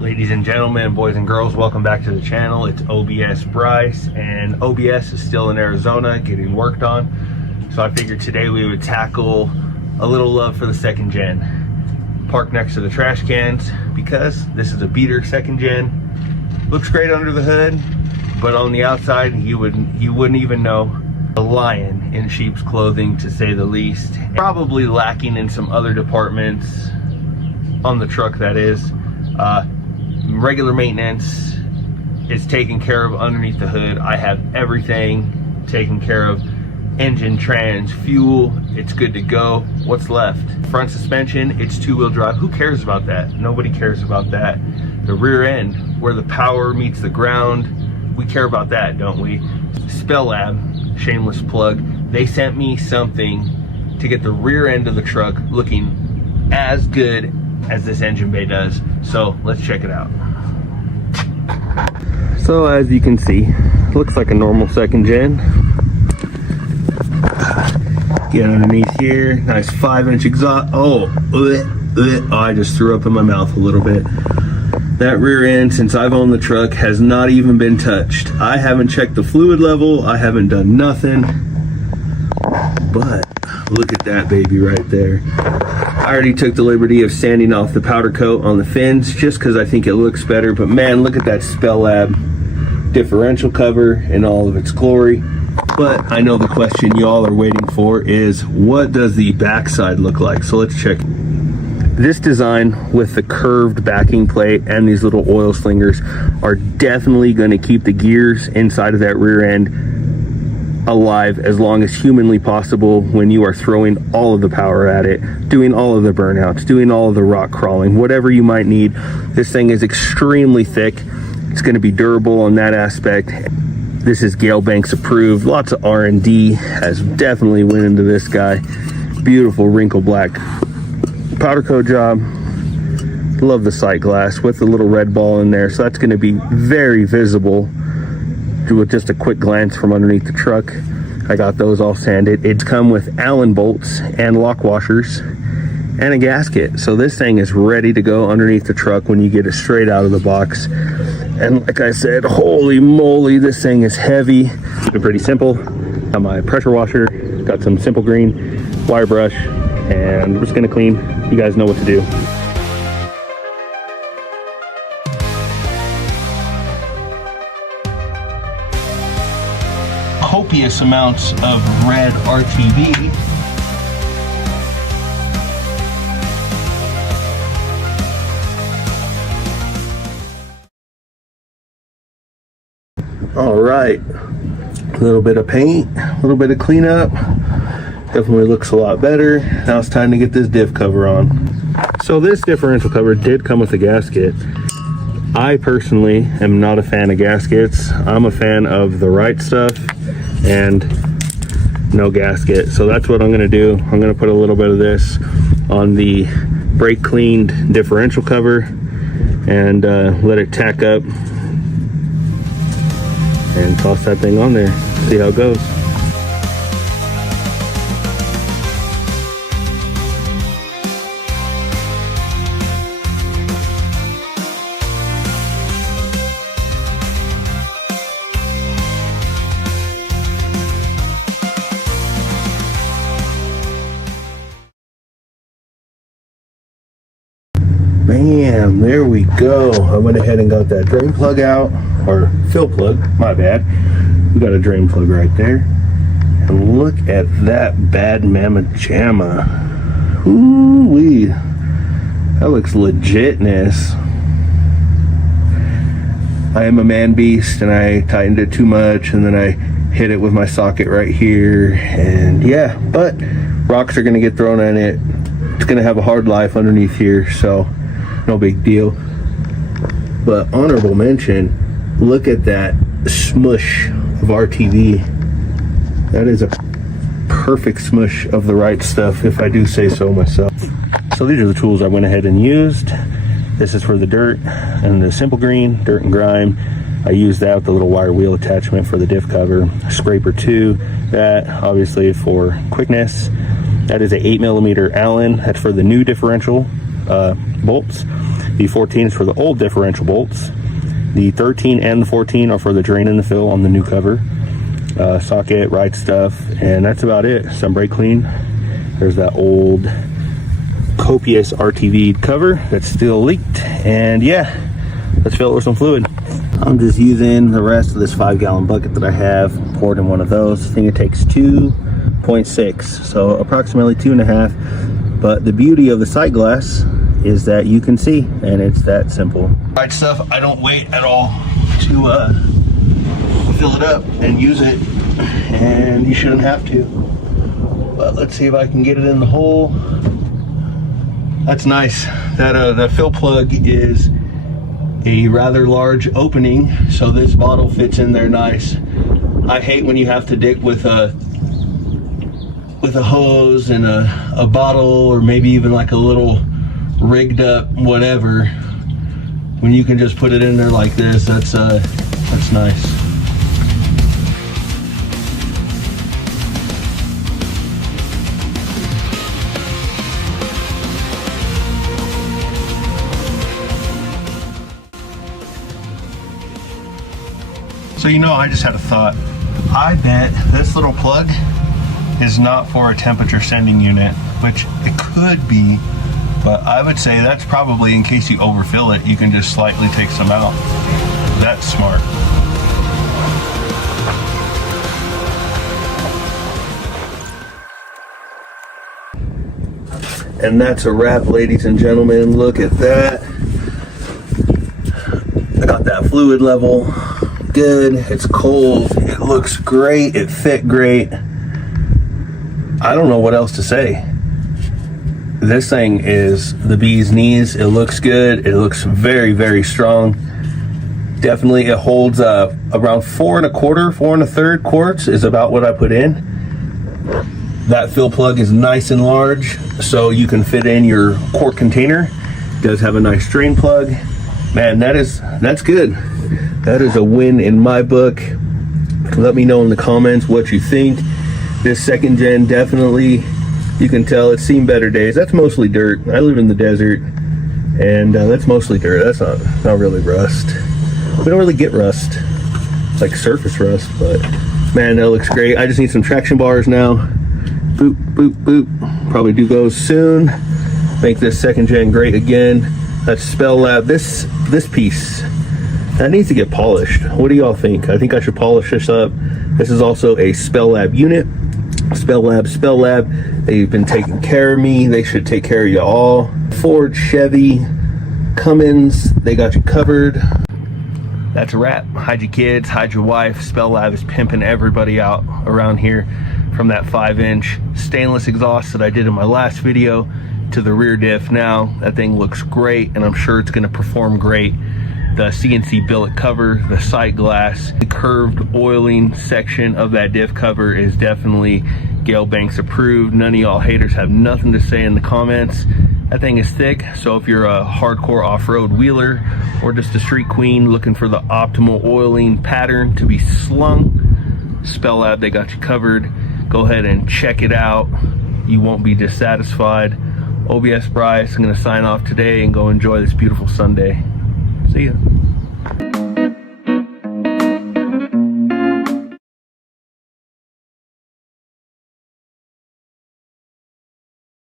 Ladies and gentlemen, boys and girls, welcome back to the channel. It's OBS Bryce, and OBS is still in Arizona getting worked on. So I figured today we would tackle a little love for the second gen. Parked next to the trash cans because this is a beater second gen. Looks great under the hood, but on the outside you wouldn't even know. A lion in sheep's clothing, to say the least. Probably lacking in some other departments on the truck, that is. Regular maintenance is taken care of underneath the hood. I have everything taken care of. Engine, trans, fuel, it's good to go. What's left? Front suspension, it's two-wheel drive. Who cares about that? Nobody cares about that. The rear end, where the power meets the ground, we care about that, don't we? Spelab, shameless plug, they sent me something to get the rear end of the truck looking as good as this engine bay does. So let's check it out. So as you can see, looks like a normal second gen. Get underneath here, nice 5-inch exhaust. I just threw up in my mouth a little bit. That rear end, since I've owned the truck, has not even been touched. I haven't checked the fluid level, I haven't done nothing. But look at that baby right there. I already took the liberty of sanding off the powder coat on the fins just because I think it looks better. But man, look at that Spelab differential cover in all of its glory. But I know the question y'all are waiting for is, what does the backside look like? So let's check. This design with the curved backing plate and these little oil slingers are definitely going to keep the gears inside of that rear end alive as long as humanly possible when you are throwing all of the power at it, doing all of the burnouts, doing all of the rock crawling, whatever you might need. This thing is extremely thick. It's going to be durable on that aspect. This is Gale Banks approved. Lots of R&D has definitely went into this guy. Beautiful wrinkle black powder coat job. Love the sight glass with the little red ball in there, so that's going to be very visible with just a quick glance from underneath the truck. I got those all sanded. It's come with Allen bolts and lock washers and a gasket, so this thing is ready to go underneath the truck when you get it straight out of the box. And like I said, holy moly, this thing is heavy. It's pretty simple. Got my pressure washer, got some simple green wire brush, and we're just gonna clean. You guys know what to do. Copious amounts of red RTV. All right, a little bit of paint, a little bit of cleanup. Definitely looks a lot better. Now it's time to get this diff cover on. So this differential cover did come with a gasket. I personally am not a fan of gaskets. I'm a fan of the right stuff and no gasket. So that's what I'm gonna do. I'm gonna put a little bit of this on the brake cleaned differential cover and let it tack up and toss that thing on there. See how it goes. Bam, there we go. I went ahead and got that drain plug out, or fill plug, my bad. We got a drain plug right there. And look at that bad mama jamma. Ooh-wee. That looks legitness. I am a man beast and I tightened it too much and then I hit it with my socket right here. And yeah, but rocks are gonna get thrown on it. It's gonna have a hard life underneath here, so no big deal. But honorable mention, look at that smush of RTV. That is a perfect smush of the right stuff, if I do say so myself. So these are the tools I went ahead and used. This is for the dirt and the simple green, dirt and grime. I used that with the little wire wheel attachment for the diff cover. Scraper 2, that obviously for quickness. That is a 8mm Allen. That's for the new differential bolts. The 14 is for the old differential bolts. The 13 and the 14 are for the drain and the fill on the new cover. Socket, ride stuff, and that's about it. Some brake clean. There's that old copious RTV cover that's still leaked, and yeah, let's fill it with some fluid. I'm just using the rest of this 5-gallon bucket that I have, poured in one of those. I think it takes 2.6, so approximately 2.5. But the beauty of the sight glass is that you can see, and it's that simple. Ride stuff, I don't wait at all to fill it up and use it, and you shouldn't have to. But let's see if I can get it in the hole. That's nice. That fill plug is a rather large opening, so this bottle fits in there nice. I hate when you have to dig with a hose and a bottle, or maybe even like a little rigged up whatever. When you can just put it in there like this, that's nice. So I just had a thought. I bet this little plug is not for a temperature sending unit, which it could be, but I would say that's probably in case you overfill it, you can just slightly take some out. That's smart. And that's a wrap, ladies and gentlemen. Look at that. I got that fluid level good. It's cold. It looks great. It fit great. I don't know what else to say. This thing is the bee's knees. It looks good. It looks very, very strong. Definitely it holds around 4 1/4, 4 1/3 quarts is about what I put in. That fill plug is nice and large, so you can fit in your quart container. It does have a nice drain plug. Man, that's good. That is a win in my book. Let me know in the comments what you think. This second gen, definitely, you can tell it's seen better days. That's mostly dirt. I live in the desert, and that's mostly dirt. That's not really rust. We don't really get rust. It's like surface rust, but man, that looks great. I just need some traction bars now. Boop, boop, boop. Probably do those soon. Make this second gen great again. That's Spelab. This piece, that needs to get polished. What do y'all think? I think I should polish this up. This is also a Spelab unit. Spelab. They've been taking care of me. They should take care of you all. Ford, Chevy, Cummins, they got you covered. That's a wrap. Hide your kids, hide your wife. Spelab is pimping everybody out around here, from that 5-inch stainless exhaust that I did in my last video to the rear diff. Now that thing looks great, and I'm sure it's going to perform great. The CNC billet cover, the sight glass, the curved oiling section of that diff cover is definitely Gale Banks approved. None of y'all haters have nothing to say in the comments. That thing is thick, so if you're a hardcore off-road wheeler or just a street queen looking for the optimal oiling pattern to be slung, Spelab, they got you covered. Go ahead and check it out. You won't be dissatisfied. OBS Bryce, I'm going to sign off today and go enjoy this beautiful Sunday. See ya.